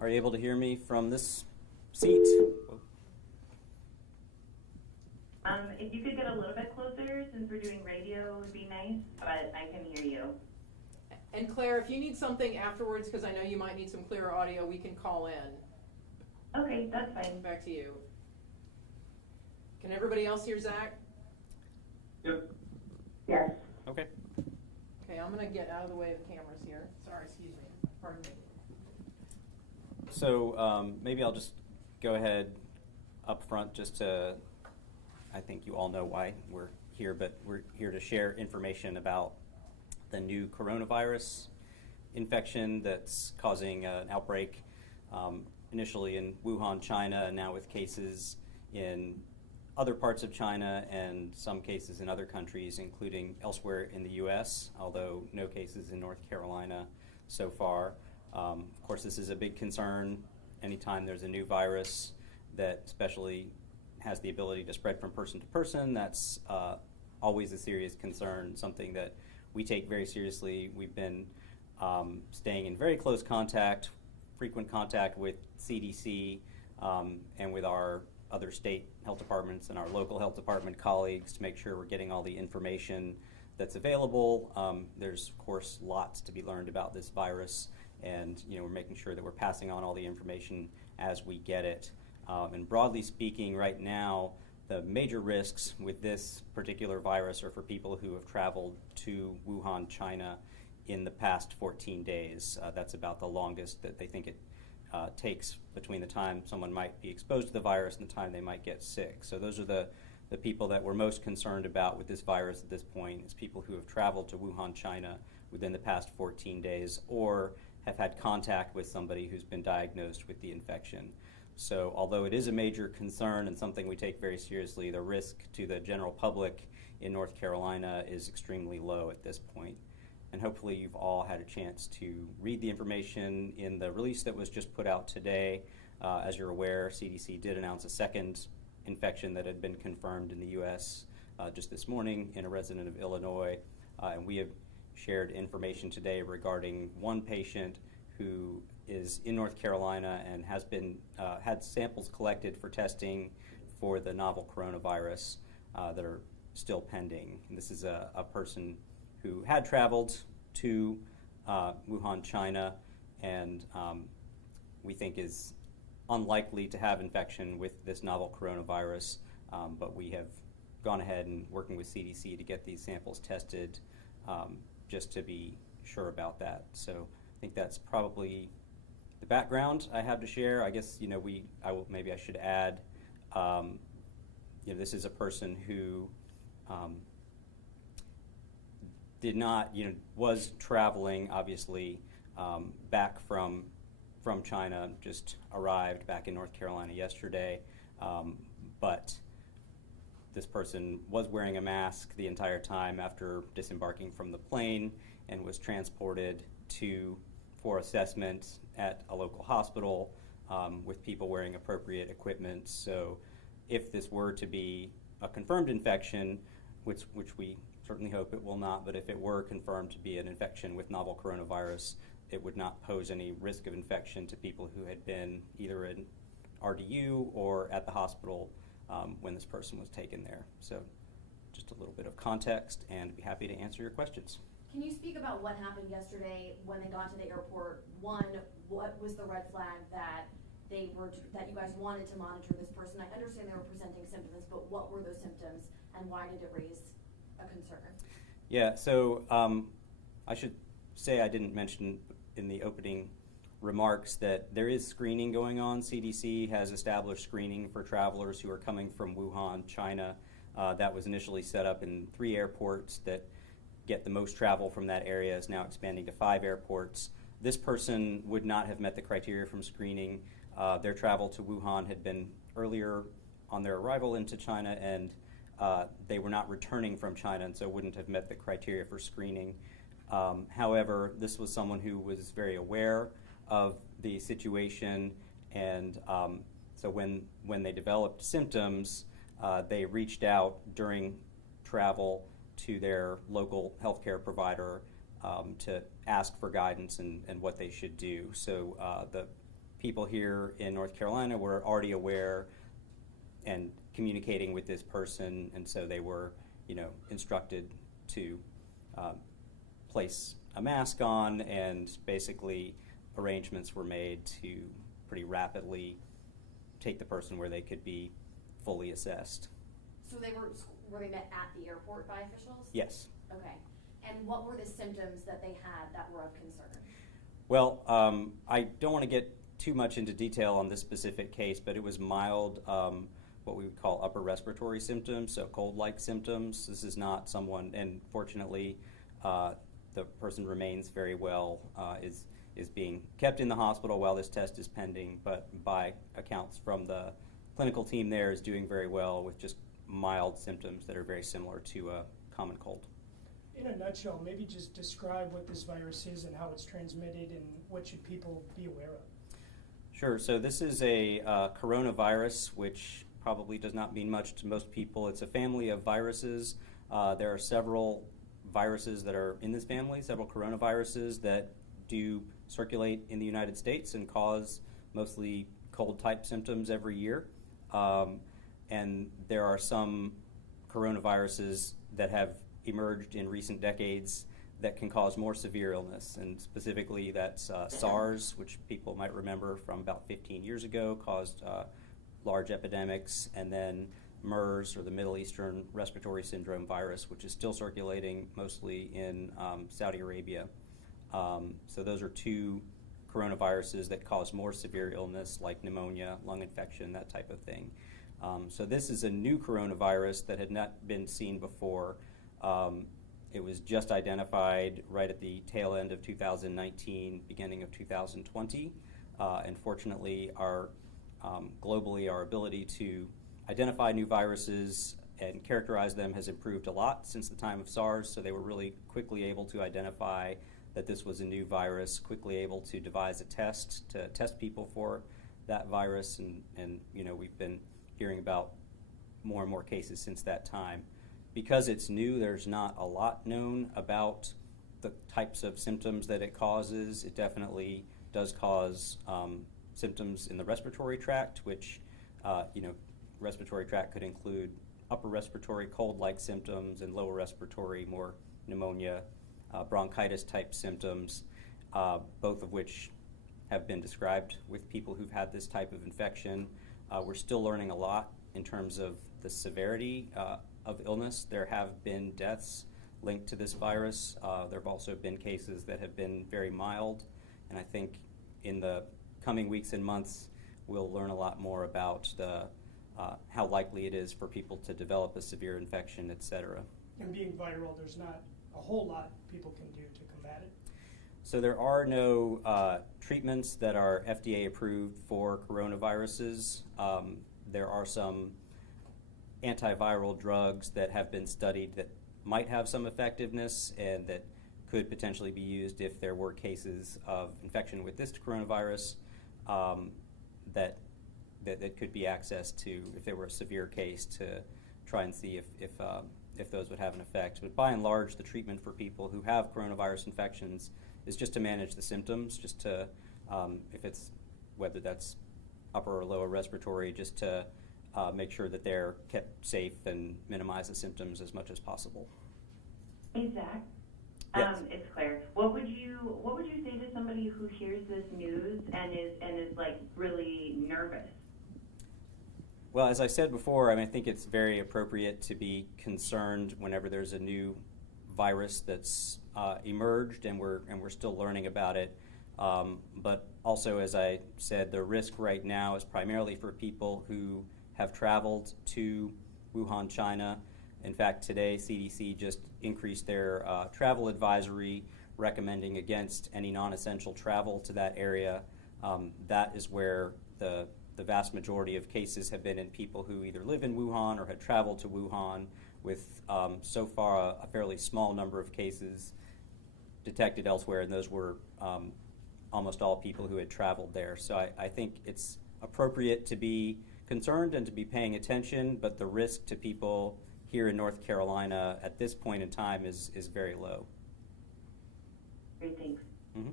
Are you able to hear me from this seat? If you could get a little bit closer, since we're doing radio, would be nice, but I can hear you. And Claire, if you need something afterwards, because I know you might need some clearer audio, we can call in. Okay, that's fine. Back to you. Can everybody else hear Zach? Yep. Yes. Okay. Okay, I'm going to get out of the way of the cameras here. Sorry, excuse me. Pardon me. So maybe I'll just go ahead up front just to, I think you all know why we're here, but we're here to share information about the new coronavirus infection that's causing an outbreak initially in Wuhan, China, and now with cases in other parts of China and some cases in other countries, including elsewhere in the U.S., although no cases in North Carolina so far. Of course, this is a big concern anytime there's a new virus that especially has the ability to spread from person to person. That's always a serious concern, something that we take very seriously. We've been staying in very close contact, frequent contact with CDC and with our other state health departments and our local health department colleagues to make sure we're getting all the information that's available. There's, of course, lots to be learned about this virus, and we're making sure that we're passing on all the information as we get it. And broadly speaking, right now, the major risks with this particular virus are for people who have traveled to Wuhan, China in the past 14 days. That's about the longest that they think it takes between the time someone might be exposed to the virus and the time they might get sick. So those are the people that we're most concerned about with this virus at this point, is people who have traveled to Wuhan, China within the past 14 days or have had contact with somebody who's been diagnosed with the infection. So although it is a major concern and something we take very seriously, the risk to the general public in North Carolina is extremely low at this point. And hopefully you've all had a chance to read the information in the release that was just put out today. As you're aware, CDC did announce a second infection that had been confirmed in the U.S. Just this morning in a resident of Illinois. And we have shared information today regarding one patient who is in North Carolina and has been had samples collected for testing for the novel coronavirus that are still pending. And this is a person who had traveled to Wuhan, China, and we think is unlikely to have infection with this novel coronavirus, but we have gone ahead and working with CDC to get these samples tested just to be sure about that. So I think that's probably the background I have to share. I guess maybe I should add, this is a person who did not, was traveling obviously back from China, just arrived back in North Carolina yesterday, but this person was wearing a mask the entire time after disembarking from the plane and was transported for assessment at a local hospital with people wearing appropriate equipment. So if this were to be a confirmed infection, which we certainly hope it will not, but if it were confirmed to be an infection with novel coronavirus, it would not pose any risk of infection to people who had been either in RDU or at the hospital when this person was taken there. So just a little bit of context, and I'd be happy to answer your questions. Can you speak about what happened yesterday when they got to the airport? One, what was the red flag that that you guys wanted to monitor this person? I understand they were presenting symptoms, but what were those symptoms, and why did it raise a concern? Yeah, so I should say I didn't mention in the opening remarks that there is screening going on. CDC has established screening for travelers who are coming from Wuhan, China. That was initially set up in 3 airports that get the most travel from that area, is now expanding to 5 airports. This person would not have met the criteria from screening. Their travel to Wuhan had been earlier on their arrival into China, and they were not returning from China, and so wouldn't have met the criteria for screening. However, this was someone who was very aware of the situation, and so when they developed symptoms, they reached out during travel to their local healthcare provider to ask for guidance and what they should do. So the people here in North Carolina were already aware and communicating with this person, and so they were, instructed to place a mask on, and basically arrangements were made to pretty rapidly take the person where they could be fully assessed. So were they met at the airport by officials? Yes. Okay. And what were the symptoms that they had that were of concern? Well, I don't want to get too much into detail on this specific case, but it was mild, what we would call upper respiratory symptoms, so cold-like symptoms. This is not someone, and fortunately, the person remains very well, is being kept in the hospital while this test is pending, but by accounts from the clinical team there is doing very well with just mild symptoms that are very similar to a common cold. In a nutshell, maybe just describe what this virus is and how it's transmitted and what should people be aware of. Sure. So this is a coronavirus, which probably does not mean much to most people. It's a family of viruses. There are several viruses that are in this family, several coronaviruses that do circulate in the United States and cause mostly cold-type symptoms every year. And there are some coronaviruses that have emerged in recent decades that can cause more severe illness, and specifically that's SARS, which people might remember from about 15 years ago, caused large epidemics, and then MERS, or the Middle Eastern Respiratory Syndrome virus, which is still circulating mostly in Saudi Arabia. So those are two coronaviruses that cause more severe illness, like pneumonia, lung infection, that type of thing. So this is a new coronavirus that had not been seen before. It was just identified right at the tail end of 2019, beginning of 2020. And fortunately, globally, our ability to identify new viruses and characterize them has improved a lot since the time of SARS, so they were really quickly able to identify that this was a new virus, quickly able to devise a test to test people for that virus, and we've been hearing about more and more cases since that time. Because it's new, there's not a lot known about the types of symptoms that it causes. It definitely does cause symptoms in the respiratory tract, which, respiratory tract could include upper respiratory cold-like symptoms and lower respiratory, more pneumonia, bronchitis type symptoms, both of which have been described with people who've had this type of infection. We're still learning a lot in terms of the severity of illness. There have been deaths linked to this virus. There have also been cases that have been very mild, and I think in the coming weeks and months we'll learn a lot more about how likely it is for people to develop a severe infection, etc. And being viral, there's not a whole lot people can do to combat it. So there are no treatments that are FDA approved for coronaviruses. There are some antiviral drugs that have been studied that might have some effectiveness and that could potentially be used if there were cases of infection with this coronavirus that could be accessed to, if there were a severe case, to try and see if those would have an effect. But by and large, the treatment for people who have coronavirus infections is just to manage the symptoms, just to, if it's, whether that's upper or lower respiratory, just to make sure that they're kept safe and minimize the symptoms as much as possible. Hey, Zach. Yes. It's Claire. What would you say to somebody who hears this news and is like really nervous? Well, as I said before, I think it's very appropriate to be concerned whenever there's a new virus that's emerged, and we're still learning about it. But also, as I said, the risk right now is primarily for people who have traveled to Wuhan, China. In fact, today CDC just increased their travel advisory, recommending against any non-essential travel to that area. That is where the vast majority of cases have been in people who either live in Wuhan or had traveled to Wuhan, with so far a fairly small number of cases detected elsewhere, and those were almost all people who had traveled there. So I think it's appropriate to be concerned and to be paying attention, but the risk to people here in North Carolina at this point in time is very low. Great, thanks. Mm-hmm.